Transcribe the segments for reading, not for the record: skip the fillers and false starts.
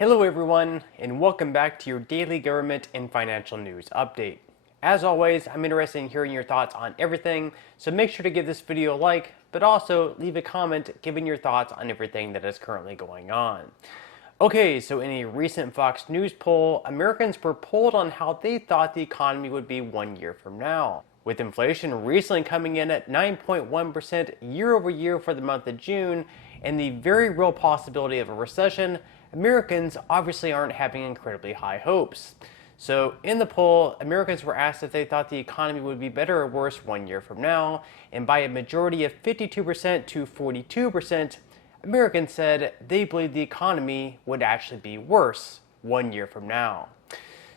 Hello everyone, and welcome back to your daily government and financial news update. As always, I'm interested in hearing your thoughts on everything, so make sure to give this video a like, but also leave a comment giving your thoughts on everything that is currently going on. Okay, so in a recent Fox News poll, Americans were polled on how they thought the economy would be 1 year from now. With inflation recently coming in at 9.1% year over year for the month of June, and the very real possibility of a recession, Americans obviously aren't having incredibly high hopes. So in the poll, Americans were asked if they thought the economy would be better or worse 1 year from now, and by a majority of 52% to 42%, Americans said they believed the economy would actually be worse 1 year from now.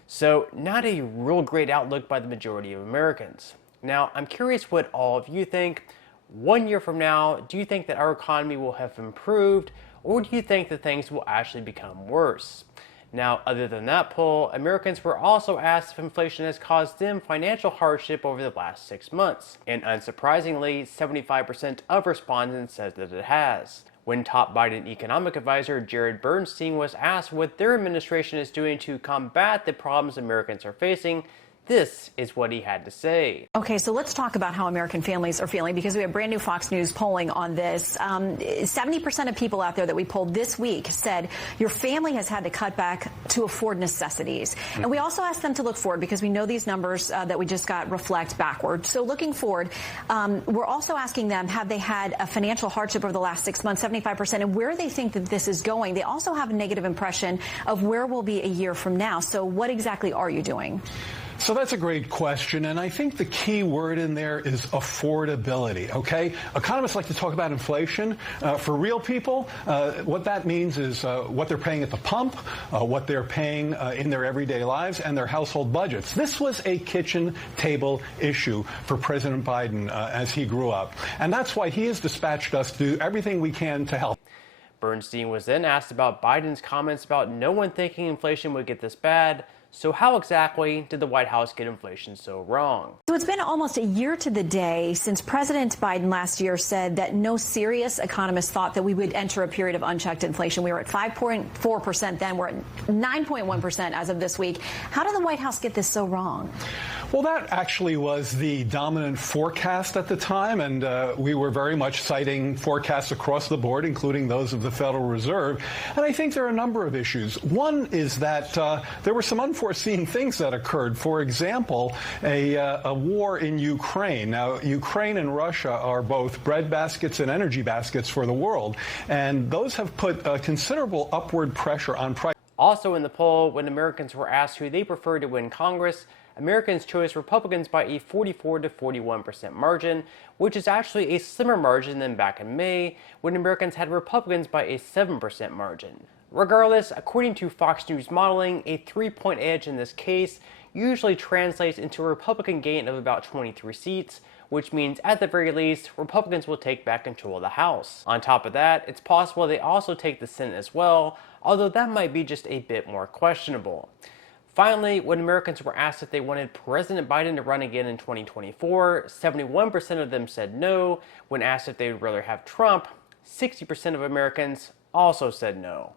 So not a real great outlook by the majority of Americans. Now, I'm curious what all of you think. 1 year from now, do you think that our economy will have improved, or do you think that things will actually become worse? Now, other than that poll, Americans were also asked if inflation has caused them financial hardship over the last 6 months. And unsurprisingly, 75% of respondents said that it has. When top Biden economic advisor Jared Bernstein was asked what their administration is doing to combat the problems Americans are facing, this is what he had to say. Okay, so let's talk about how American families are feeling, because we have brand new Fox News polling on this. 70% of people out there that we polled this week said your family has had to cut back to afford necessities. And we also asked them to look forward, because we know these numbers that we just got reflect backward. So looking forward, we're also asking them, have they had a financial hardship over the last 6 months, 75%, and where they think that this is going. They also have a negative impression of where we'll be a year from now. So what exactly are you doing? So that's a great question, and I think the key word in there is affordability, okay? Economists like to talk about inflation. For real people, what that means is what they're paying at the pump, what they're paying in their everyday lives, and their household budgets. This was a kitchen table issue for President Biden as he grew up, and that's why he has dispatched us to do everything we can to help. Bernstein was then asked about Biden's comments about no one thinking inflation would get this bad. So how exactly did the White House get inflation so wrong? So it's been almost a year to the day since President Biden last year said that no serious economist thought that we would enter a period of unchecked inflation. We were at 5.4% then. We're at 9.1% as of this week. How did the White House get this so wrong? Well, that actually was the dominant forecast at the time, and we were very much citing forecasts across the board, including those of the Federal Reserve. And I think there are a number of issues. One is that there were some unforeseen things that occurred. For example, a war in Ukraine. Now, Ukraine and Russia are both bread baskets and energy baskets for the world, and those have put considerable upward pressure on prices. Also in the poll, when Americans were asked who they preferred to win Congress, Americans chose Republicans by a 44 to 41% margin, which is actually a slimmer margin than back in May, when Americans had Republicans by a 7% margin. Regardless, according to Fox News modeling, a 3-point edge in this case usually translates into a Republican gain of about 23 seats, which means at the very least, Republicans will take back control of the House. On top of that, it's possible they also take the Senate as well, although that might be just a bit more questionable. Finally, when Americans were asked if they wanted President Biden to run again in 2024, 71% of them said no. When asked if they would rather have Trump, 60% of Americans also said no.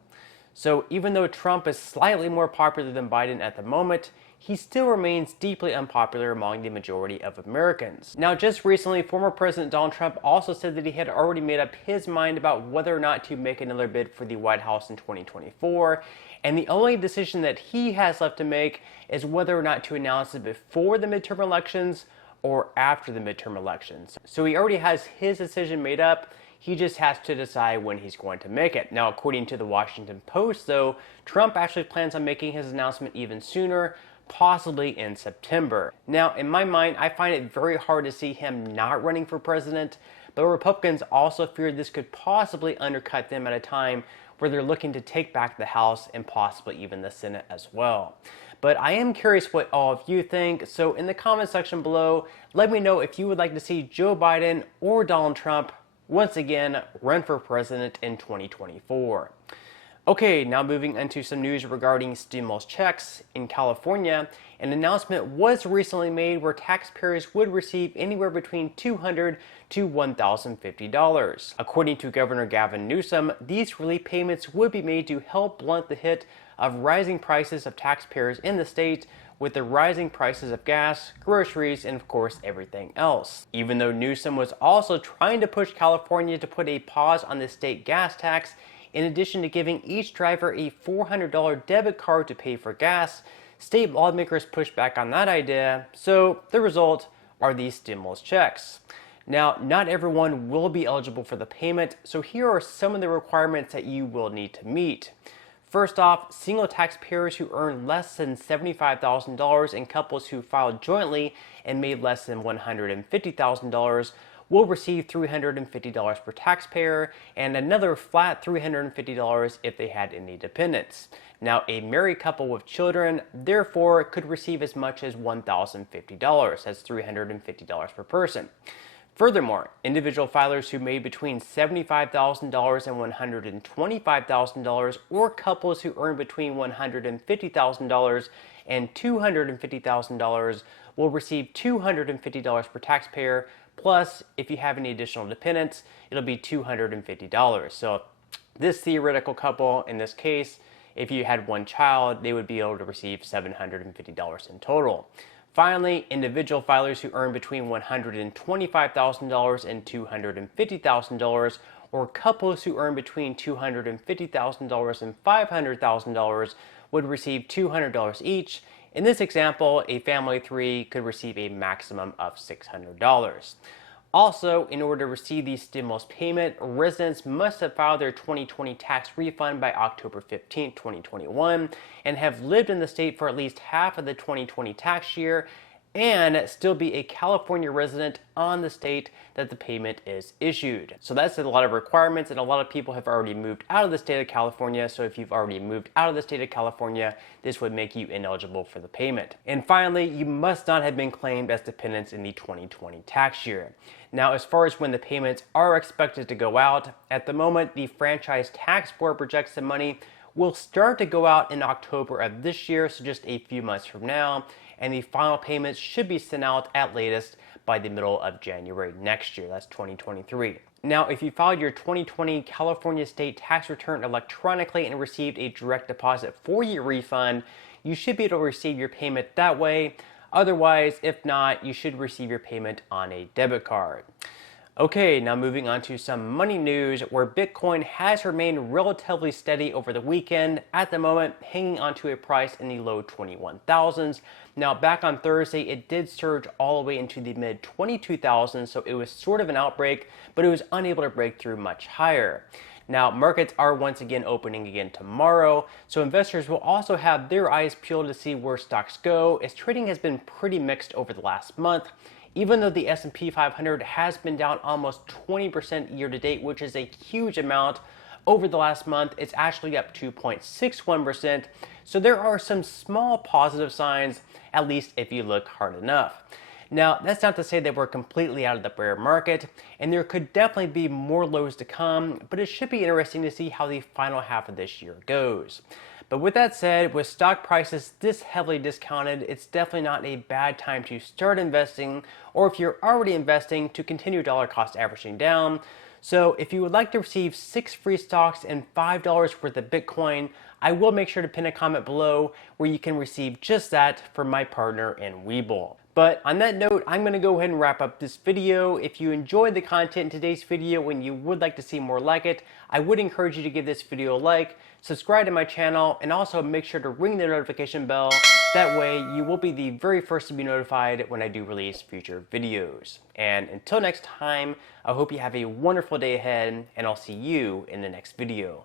So even though Trump is slightly more popular than Biden at the moment, he still remains deeply unpopular among the majority of Americans. Now, just recently, former President Donald Trump also said that he had already made up his mind about whether or not to make another bid for the White House in 2024. And the only decision that he has left to make is whether or not to announce it before the midterm elections or after the midterm elections. So he already has his decision made up. He just has to decide when he's going to make it. Now, according to the Washington Post, though, Trump actually plans on making his announcement even sooner, possibly in September. Now, in my mind, I find it very hard to see him not running for president, but Republicans also fear this could possibly undercut them at a time where they're looking to take back the House and possibly even the Senate as well. But I am curious what all of you think, so in the comment section below, let me know if you would like to see Joe Biden or Donald Trump once again run for president in 2024. Okay, now moving into some news regarding stimulus checks. In California, an announcement was recently made where taxpayers would receive anywhere between $200 to $1,050. According to Governor Gavin Newsom, these relief payments would be made to help blunt the hit of rising prices of taxpayers in the state with the rising prices of gas, groceries, and of course everything else. Even though Newsom was also trying to push California to put a pause on the state gas tax, in addition to giving each driver a $400 debit card to pay for gas, state lawmakers pushed back on that idea, so the result are these stimulus checks. Now, not everyone will be eligible for the payment, so here are some of the requirements that you will need to meet. First off, single taxpayers who earn less than $75,000 and couples who filed jointly and made less than $150,000 will receive $350 per taxpayer and another flat $350 if they had any dependents. Now, a married couple with children, therefore, could receive as much as $1,050. That's $350 per person. Furthermore, individual filers who made between $75,000 and $125,000 or couples who earn between $150,000 and $250,000 will receive $250 per taxpayer. Plus, if you have any additional dependents, it'll be $250. So this theoretical couple, in this case, if you had one child, they would be able to receive $750 in total. Finally, individual filers who earn between $125,000 and $250,000 or couples who earn between $250,000 and $500,000 would receive $200 each. In this example, a family of three could receive a maximum of $600. Also, in order to receive the stimulus payment, residents must have filed their 2020 tax refund by October 15, 2021, and have lived in the state for at least half of the 2020 tax year, and still be a California resident on the state that the payment is issued. So that's a lot of requirements, and a lot of people have already moved out of the state of California. So if you've already moved out of the state of California, this would make you ineligible for the payment. And finally, you must not have been claimed as dependents in the 2020 tax year. Now, as far as when the payments are expected to go out, at the moment, the Franchise Tax Board projects the money will start to go out in October of this year, so just a few months from now, and the final payments should be sent out at latest by the middle of January next year. That's 2023. Now, if you filed your 2020 California state tax return electronically and received a direct deposit for your refund, you should be able to receive your payment that way. Otherwise, if not, you should receive your payment on a debit card. Okay, now moving on to some money news where Bitcoin has remained relatively steady over the weekend, at the moment hanging onto a price in the low 21,000s. Now back on Thursday, it did surge all the way into the mid 22,000s, so it was sort of an outbreak, but it was unable to break through much higher. Now, markets are once again opening again tomorrow, so investors will also have their eyes peeled to see where stocks go, as trading has been pretty mixed over the last month. Even though the S&P 500 has been down almost 20% year to date, which is a huge amount, over the last month, it's actually up 2.61%. So there are some small positive signs, at least if you look hard enough. Now, that's not to say that we're completely out of the bear market, and there could definitely be more lows to come, but it should be interesting to see how the final half of this year goes. But with that said, with stock prices this heavily discounted, it's definitely not a bad time to start investing, or if you're already investing, to continue dollar cost averaging down. So if you would like to receive 6 free stocks and $5 worth of Bitcoin, I will make sure to pin a comment below where you can receive just that from my partner in Webull. But on that note, I'm going to go ahead and wrap up this video. If you enjoyed the content in today's video and you would like to see more like it, I would encourage you to give this video a like, subscribe to my channel, and also make sure to ring the notification bell. That way you will be the very first to be notified when I do release future videos. And until next time, I hope you have a wonderful day ahead, and I'll see you in the next video.